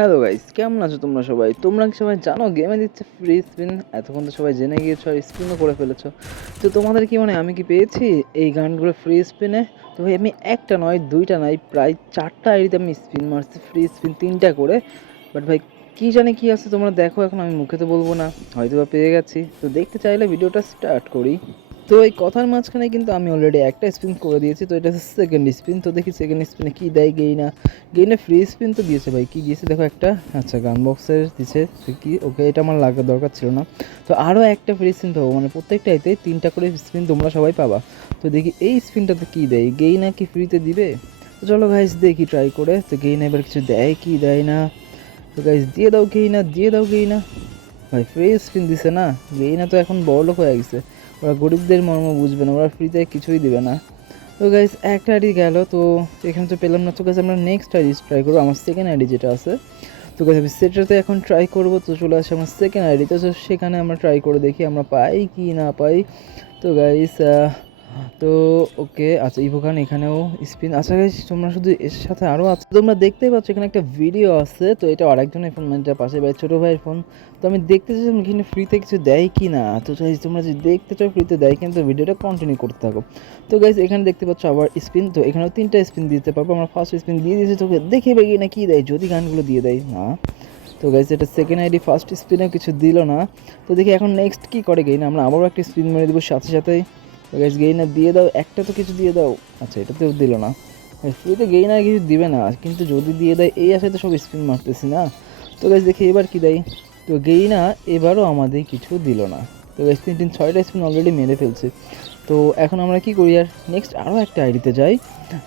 Hello guys কেমন আছো তোমরা সবাই? তোমরা কি সবাই জানো গেমে দিচ্ছে ফ্রি স্পিন এতক্ষণ তো সবাই জেনে গিয়েছো আর স্পিনও করে ফেলেছো। তো তোমাদের কি মনে আমি কি পেয়েছি এই গানগুলো ফ্রি স্পিনে তো ভাই, আমি একটা নয়, দুইটা নয়, প্রায় চারটা আইডিতে আমি স্পিন মারছি ফ্রি স্পিন তিনটা করে। বাট ভাই, কি জানি কি আছে তোমরা দেখো, এখন আমি মুখে তো বলব না হয়তো বা পেয়ে গেছি। তো দেখতে চাইলে ভিডিওটা স্টার্ট করি। তো এই কথার মাঝখানে কিন্তু আমি অলরেডি একটা স্পিন করে দিয়েছি, তো এটা হচ্ছে সেকেন্ড স্পিন তো দেখি সেকেন্ড স্পিনে কী দেয় গেইনা গেইনে ফ্রি স্পিন তো দিয়েছে ভাই, কী দিয়েছে? দেখো একটা আচ্ছা গান বক্সের দিয়েছে কি? ওকে এটা আমার লাগার দরকার ছিল না। তো আরও একটা ফ্রি স্পিন পাবো মানে প্রত্যেকটাইতে তিনটা করে স্পিন তোমরা সবাই পাবা। তো দেখি এই স্পিনটাতে কী দেয় গেইনা কি ফ্রিতে দিবে? তো চলো গাইস দেখি ট্রাই করে। তো গেইনা এবার কিছু দেয়, কি দেয় না? তো গাইস দিয়ে দাও গেইনা দিয়ে দাও গেইনা ভাই ফ্রি স্পিন দিছে না গেইনা তো এখন বড় লোক হয়ে গেছে। ওরা গরিবদের মর্ম বুঝবে না, ওরা ফ্রিতে কিছুই দেবে না। তো গাইজ একটা আইডি গেল, তো এখানে তো পেলাম না। তো গাছ আমরা নেক্সট আইডি ট্রাই করব, আমার সেকেন্ড আইডি যেটা আছে। তো গাছ আমি সেটাতে এখন ট্রাই করব, তো চলে আসে আমার সেকেন্ড আইডি তো। সেখানে আমরা ট্রাই করে দেখি আমরা পাই কি না পাই। তো গাইস তো, ওকে আচ্ছা ইভোকান এখানেও স্পিন আচ্ছা তোমরা শুধু এর সাথে আরও আছে। তোমরা দেখতেই পাচ্ছ, এখানে একটা ভিডিও আছে। তো এটা আরেকজনের ফোন মানে পাশে ভাই ছোটো ভাইয়ের ফোন তো আমি দেখতে চাই এখানে ফ্রিতে কিছু দেয় কি না তো তোমরা যদি দেখতে চাও ফ্রিতে দেয় কিন্তু ভিডিওটা কন্টিনিউ করতে থাকো। তো গাইস এখানে দেখতে পাচ্ছ আবার স্পিন তো, এখানেও তিনটা স্পিন দিতে পারব। আমরা ফার্স্ট স্পিন দিয়ে দিয়েছি। তোকে দেখে বেগি না কি দেয়। যদি গানগুলো দিয়ে দেয়, না। তো গাইস এটা সেকেন্ড আইডি ফার্স্ট স্পিনেও কিছু দিল না। তো দেখি এখন নেক্সট কি করে গেই না আমরা আবারও একটা স্পিন মেরে দেবো, সাথে সাথেই। তো গাইস গেইনার দিয়ে দাও, একটা তো কিছু দিয়ে দাও। আচ্ছা এটাতেও দিল না। ফ্রিতে গেইনার কিছু দিবে না, কিন্তু যদি দিয়ে দেয়, এই আশায় তো সব স্পিন মারতেছি না। তো গাইস দেখি এবার কি দেয়। তো গেইনা এবারও আমাদের কিছু দিল না। তো গাইস তিন তিন, ছয়টা স্পিন অলরেডি মেরে ফেলছে। তো এখন আমরা কি করি আর? নেক্সট আরও একটা আইডিতে যাই।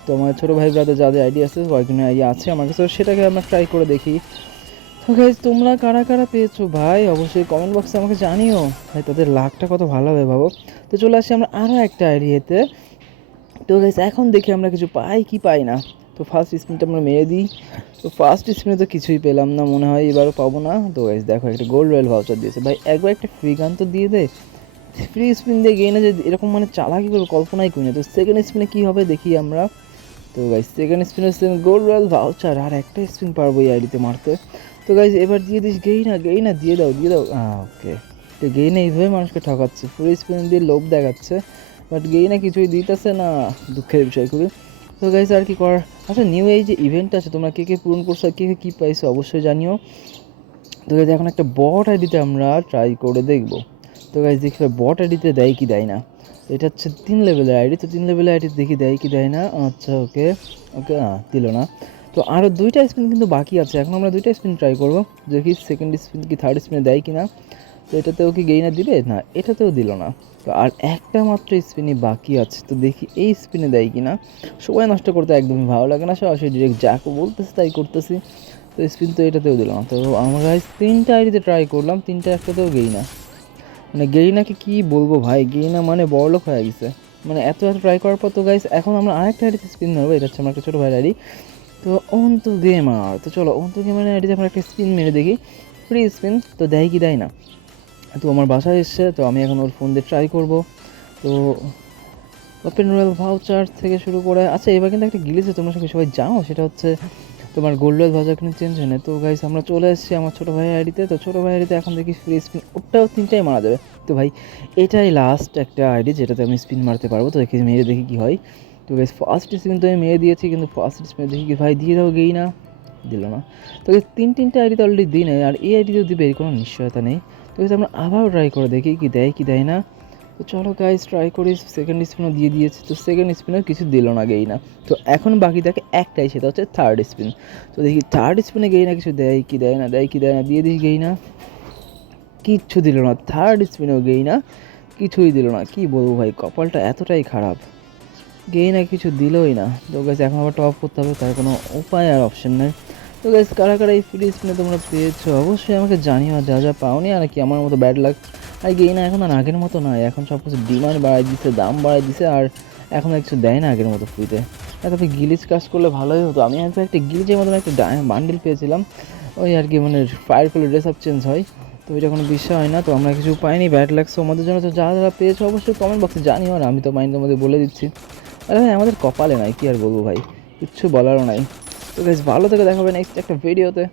তো আমার ছোটো ভাই ব্রাদার যাদের আইডি আছে কয়েকজনের আইডি আছে আমার কাছে। সেটাকে আমরা ট্রাই করে দেখি। তো গাইজ তোমরা কারা কারা পেয়েছ? ভাই, অবশ্যই কমেন্ট বক্সে আমাকে জানিও। ভাই, তাদের লাকটা কত ভালো হবে ভাবো। তো চলে আসি আমরা আরও একটা আইডিয়াতে তো। গাইজ এখন দেখি আমরা কিছু পাই কি পাই না। তো ফার্স্ট স্পিনটা আমরা মেরে দিই। তো ফার্স্ট স্পিনে তো কিছুই পেলাম না, মনে হয় এবারও পাবো না। তো গাইজ দেখো, একটা গোল্ড রয়্যাল ভাউচার দিয়েছে। ভাই, একবার একটা ফ্রি গান তো দিয়ে দে। ফ্রি স্পিন দিয়ে গিয়ে না যে এরকম মানে চালাকি করে কল্পনাই করি না। তো সেকেন্ড স্পিনে কী হবে দেখি আমরা। তো গাইজ সেকেন্ড স্পিনে গোল্ড রয়্যাল ভাউচার আর একটা স্পিন পারব এই আইডিতে মারতে। তো গাইজ এবার দিয়ে দিস গেই না গেই না দিয়ে দাও দিয়ে দাও। ওকে তো গেই না এইভাবে মানুষকে ঠকাচ্ছে ফ্রি স্পিন দিয়ে লোভ দেখাচ্ছে বাট গেই না কিছুই দিতেছে না, দুঃখের বিষয় খুবই। তো গাইজ আর কি করার? আচ্ছা নিউ এই যে ইভেন্ট আছে, তোমরা কে কে পূরণ করছ কে কে কী পাইছো অবশ্যই জানিও। তো গাইজ এখন একটা বট আইডিতে আমরা ট্রাই করে দেখব। তো গাইজ দেখি বট আইডিতে দেয় কি দেয় না? এটা হচ্ছে তিন লেভেলের আইডি তো তিন লেভেলের আইডি দেখি দেয় কি দেয় না? আচ্ছা ওকে ওকে দিল না। তো আরও দুইটা স্পিন কিন্তু বাকি আছে। এখন আমরা দুইটা স্পিন ট্রাই করব। দেখি সেকেন্ড স্পিন কি থার্ড স্পিনে দেয় কি না তো এটাতেও কি গেইনার দিবে? না, এটাতেও দিল না। তো আর একটা মাত্র স্পিনই বাকি আছে। তো দেখি এই স্পিনে দেয় কি না সময় নষ্ট করতে একদমই ভালো লাগে না। সরাসরি ডিরেক্ট যাকে বলতেছে তাই করতেছি। তো স্পিন তো এটাতেও দিল না। তো আমরা তিনটা আইডিতে ট্রাই করলাম। তিনটা একটাতেও গেই না মানে গেইনাকে কি বলব ভাই? গেইনা মানে বড়লোক হয়ে গেছে। মানে এত এত ট্রাই করার পর তো গাইস এখন আমরা আরেকটা আইডিতে স্পিন মারবো এটা হচ্ছে আমার একটা ছোটো ভাইয়ের আইডি তো অন্ত গেমার তো চলো, অন্ত গেমার আইডিতে আমরা একটা স্পিন মেরে দেখি। ফ্রি স্পিন তো দেয় কি দেয় না। তো আমার বাসায় এসছে, তো আমি এখন ওর ফোন দিয়ে ট্রাই করব। তো ওপেন রয়্যাল ভাউচার থেকে শুরু করে আচ্ছা এবার কিন্তু একটা গিলিছে, তোমরা সবাই সবাই জানো, সেটা হচ্ছে তোমার গোল্ড রয়্যাল ভাউচার কিন্তু চেঞ্জ হয় না তো গাইস আমরা চলে এসেছি আমার ছোটো ভাই আইডিতে। তো ছোটো ভাই আইডিতে এখন দেখি ফ্রি স্পিন ওটাও তিনটাই মারা যাবে। তো ভাই, এটাই লাস্ট একটা আইডি যেটাতে আমি স্পিন মারতে পারব। তো দেখি, মেরে দেখি কী হয়। তো গাইস ফার্স্ট স্পিন তো আমি মেরে দিয়েছি, কিন্তু ফার্স্ট স্পিন দেখি কি ভাই, দিয়ে দাও গেই না। দিল না। তো তিন তিনটে আইডিতে অলরেডি দিই নাই আর এই আইডিতেও দিবে এর কোনো নিশ্চয়তা নেই। তো আমরা আবারও ট্রাই করে দেখি কি দেয় কি দেয় না। তো চলো গাইস ট্রাই করি সেকেন্ড স্পিনও দিয়ে দিয়েছে, তো সেকেন্ড স্পিনও কিছু দিল না, গেই না। তো এখন বাকি থাকে একটাই, সেটা হচ্ছে থার্ড স্পিন তো দেখি থার্ড স্পিনে গেই না কিছু দেয়, কি দেয় না, দেয়, কি দেয় না, দিয়ে দিই, গেই না। কিচ্ছু দিল না থার্ড স্পিনেও গেই না, কিছুই দিল না। কি বলব ভাই, কপালটা এতটাই খারাপ। গেই না কিছু দিলই না। তো গাছ এখন আবার টপ করতে হবে, তার কোনো উপায় আর অপশন নেই। তো গাছ কারা কারা এই ফ্রি স্পিনে তোমরা পেয়েছ, অবশ্যই আমাকে জানিও, যা যা পাওনি আর কি, আমার মতো ব্যাড লাগ আর গেই না, এখন আর আগের মতো নয়, এখন সব কিছু ডিমান্ড বাড়াই দিছে, দাম বাড়াই দিছে, আর এখন আর কিছু দেয় না আগের মতো ফ্রিতে তবে গিলিজ কাজ করলে ভালোই হতো। আমি একবার একটা গিলিজের মতন একটা বান্ডিল পেয়েছিলাম, ওই আর কি মানে ফায়ার করলে ড্রেস আপ চেঞ্জ হয়। তো এটা কোনো বিষয় হয় না, তো আমরা কিছু পাইনি ব্যাড লাগছে আমাদের জন্য। তো যারা যারা পেয়েছ, অবশ্যই কমেন্ট বক্সে জানিও, আর আমি তো মাইন্ডের মধ্যে বলে দিচ্ছি। আরে ভাই, আমাদের কপালে নাই, কি আর বলব ভাই? কিচ্ছু বলারও নাই। তো বেশ ভালো থেকে দেখাবে নেক্সট একটা ভিডিওতে।